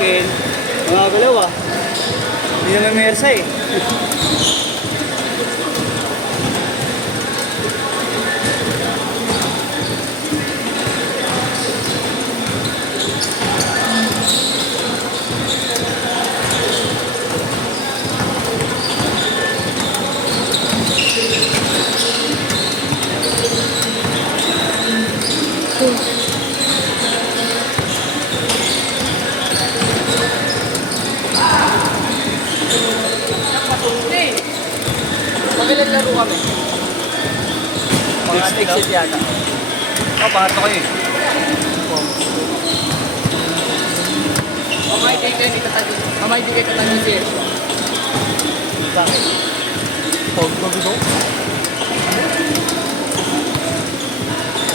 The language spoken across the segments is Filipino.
chicken. Mga galaw ah. Hindi naman mersa eh. Laro kami. Mga exit yata. Pangat ko eh. Mamay di kayo katagin. Mamay di kayo katagin sir. Bakit? Pag-magulo?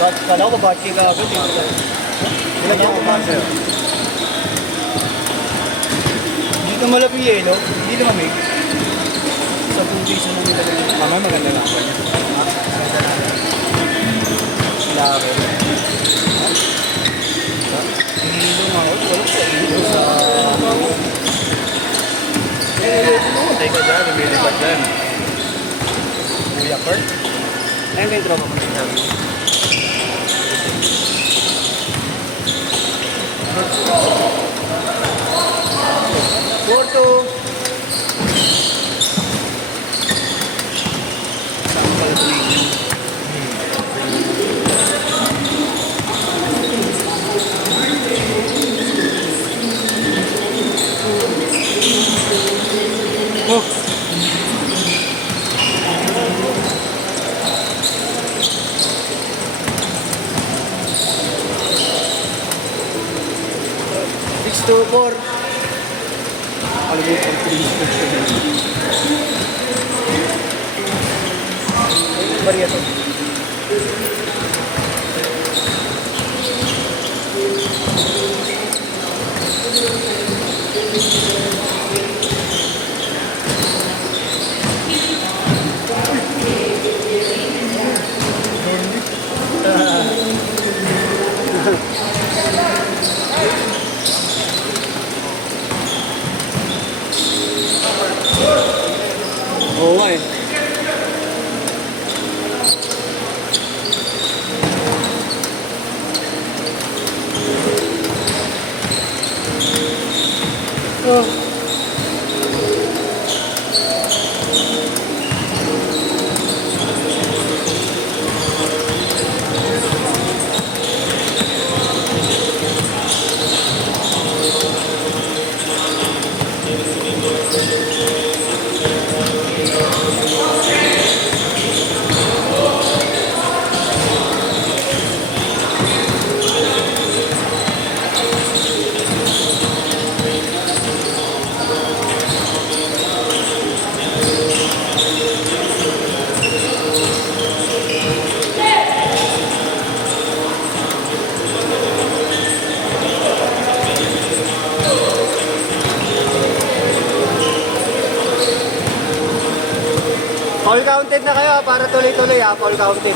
Kala ko bachi ka agad eh. Ilan ako master? Hindi ka malapi yelo, hindi lumamig. Sa tubig sa mga nilagay. Mamay maganda lang ako niya. Laro. Hilo nga ako, wala sa hilo sa... Teka dyan, lumilipad dyan. Kuya Kurt. Ayun kayo tropa ko sinabi. Porto. Saan pala tumingin? Oh. Six to four. Alam mo yung pag-instruction na yun. Ayun, bariya to. Oo nga eh. Oh. All counted na kayo para tuloy-tuloy ha, all counted.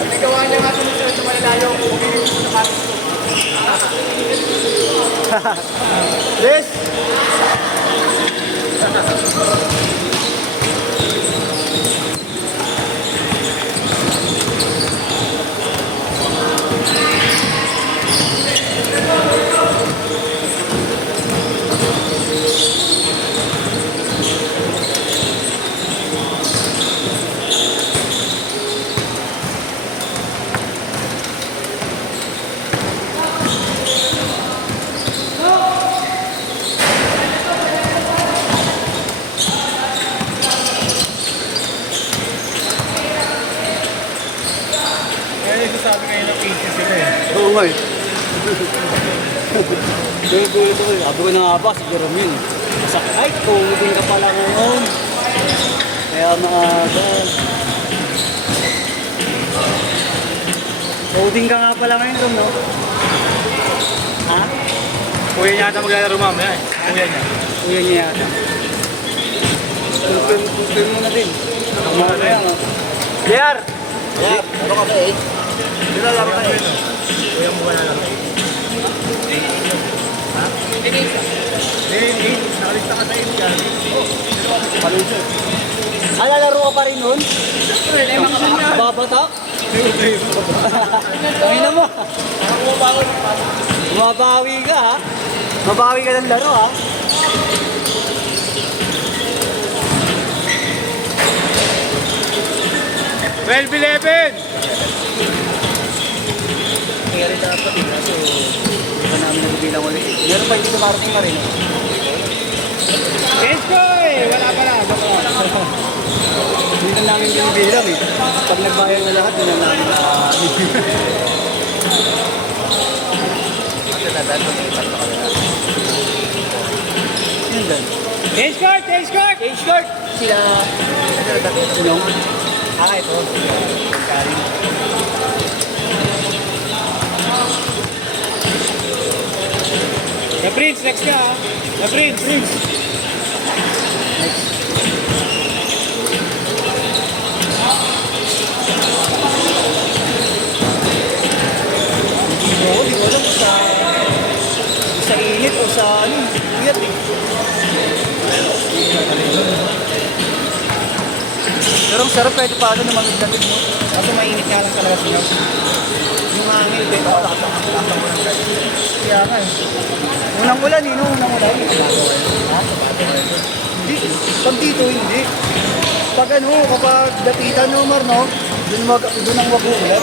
Ang gawa niya nga sumusunod sa malalayo. Bumili ko sa kapit ko. This. Sabi kayo na 80 sila eh. Oo nga eh. Gulo-gulo ko eh. Sabi ko na nga ba, siguro min. Masakit. Ay, tumudin ka pala ngayon. Kaya maaga. Tumudin ka nga pala ngayon doon, no? Ha? Kuya niya ata maglalaro mamaya eh. Kuya niya. Kuya niya yata. Confirm mo na din. Mamaya nga. JR! Ano ka ba eh? Nilalaro ka eh. Kuya mo ka na lang. Babatak? Tangina mo. Bumabawi ka ha. Mabawi ka ng laro ha. Well, 11! Kaya rin dapat eh. Kaso, hindi pa namin nagubilang ulit. Meron pa hindi kumarating na rin. Change ko eh! Wala pala. Hindi na namin binibilang eh. Pag nagbayad na lahat, hindi na namin Yun din. Change court! Change court! Age court! Sila... Sinong? Ito. Karin. The Prince, next ka ha. The Prince. Oo, di ko alam sa init o sa ano, uyat eh. Pero ang sarap kahit paano na mamigdatig mo. Kasi mainit nga lang sa labas niyo. Yung hangin, kahit ako nakatang mo ng guys. Kaya nga eh. Unang ulan eh, no? Unang ulan. Hindi, pag dito hindi. Pag ano, kapag dapitan no, Mar, no? Doon ang wag-uulan.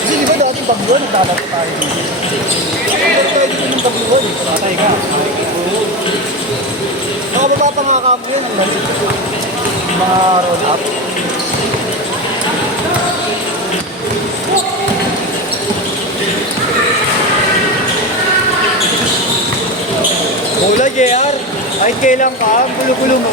Kasi di ba dating pag-uwan, nagdadapo tayo dito. Pero tayo dito ng pag-uwan eh. Patay ka. Nakababa pa nga kamo yun, ang lalit. Mga roll up. Bola, JR. Kahit kailan ka, ang gulo-gulo mo.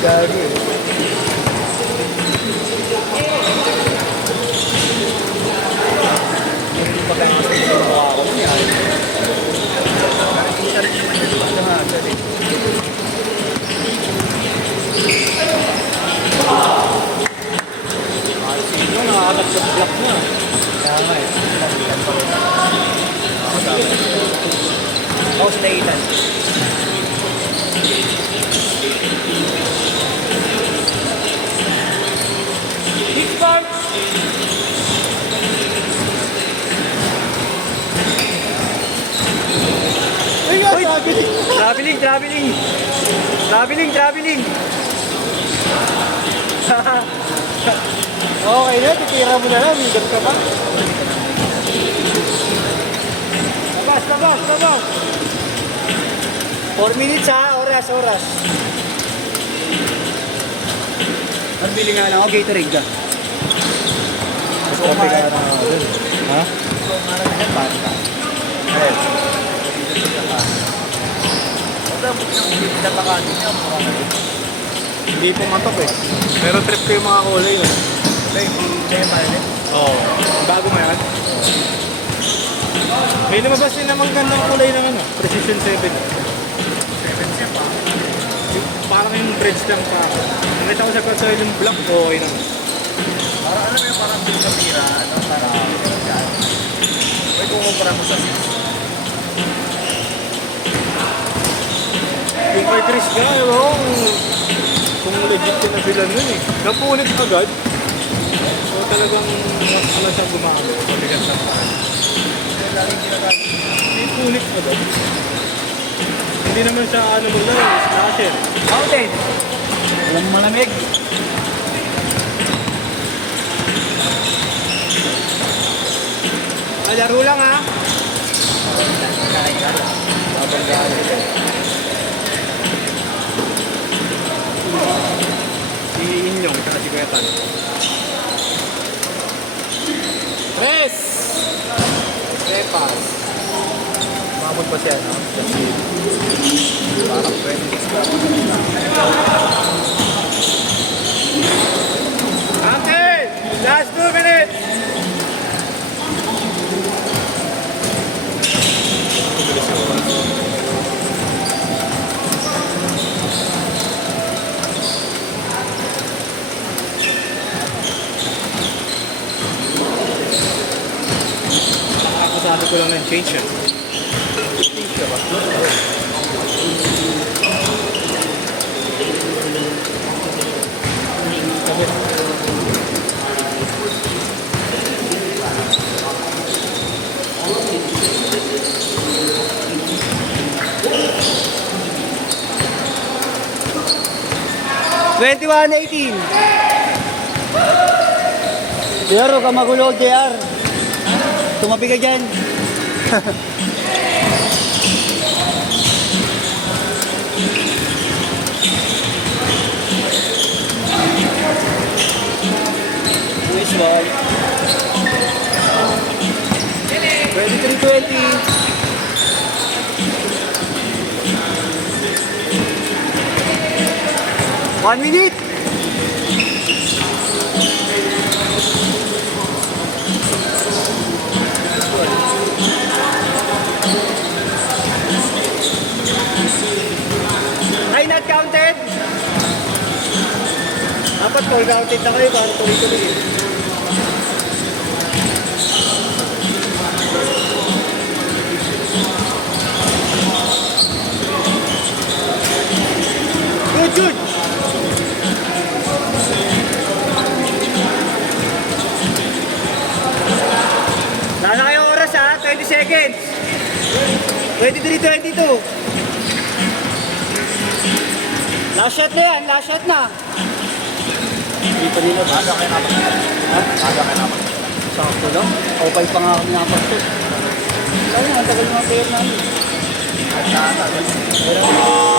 Gago eh. Hindi pa kaya kasi sa mukha ko niya. Sino nakakagat sa block niya? Kaya nga eh. Ako sa Nathan. Big Park! Uy! Traveling! Okay na, titira mo na lang. Higap ka pa. Labas. 4 minutes ha, oras. Nagbili nga lang ako, Gatorade ka. Kopi ka na. Ha? Hindi pumatok eh. Pero trip ko yung mga kulay yun. Oo. Bago mo yan? May lumabas din namang gandang kulay ng ano, Precision 7. 7 siya pa. Parang yung bridge lang pa. Nakita ko sa console yung black, okay naman. Parang ano yung parang bill na pira. Parang may kumukumpara mo sa 6. Yung kay Chris nga, ewan kung legit ko na sila nun eh. Napunit agad. So talagang mas ano siya gumamit. Mabigat na pa. May punit agad. Hindi naman siya ano mo lang, slasher. Mountain! Walang malamig. Laro lang ha. Si Inyong, saka si Kuya Tan. Tres! Pepas. Mabot pa siya, no? Parang 20. Okay! Last 2 minutes! ko lang ng change yan. $21.18. Pero ka magulo, JR. Tumabi ka dyan. Nice one. 23.20. One minute. Ay, not counted. Dapat full counted na kayo para tuloy-tuloy. Good, good. Nasa kayong oras ha, 20 seconds. 23:22. Last shot na yan, last shot na. Hindi pa nila ba? Aga kayo naman. Ha? Aga kayo naman. Sakto lang. Okay pa nga ako napasto. Saan nga, ang tagal mga player namin. Aga. Wala.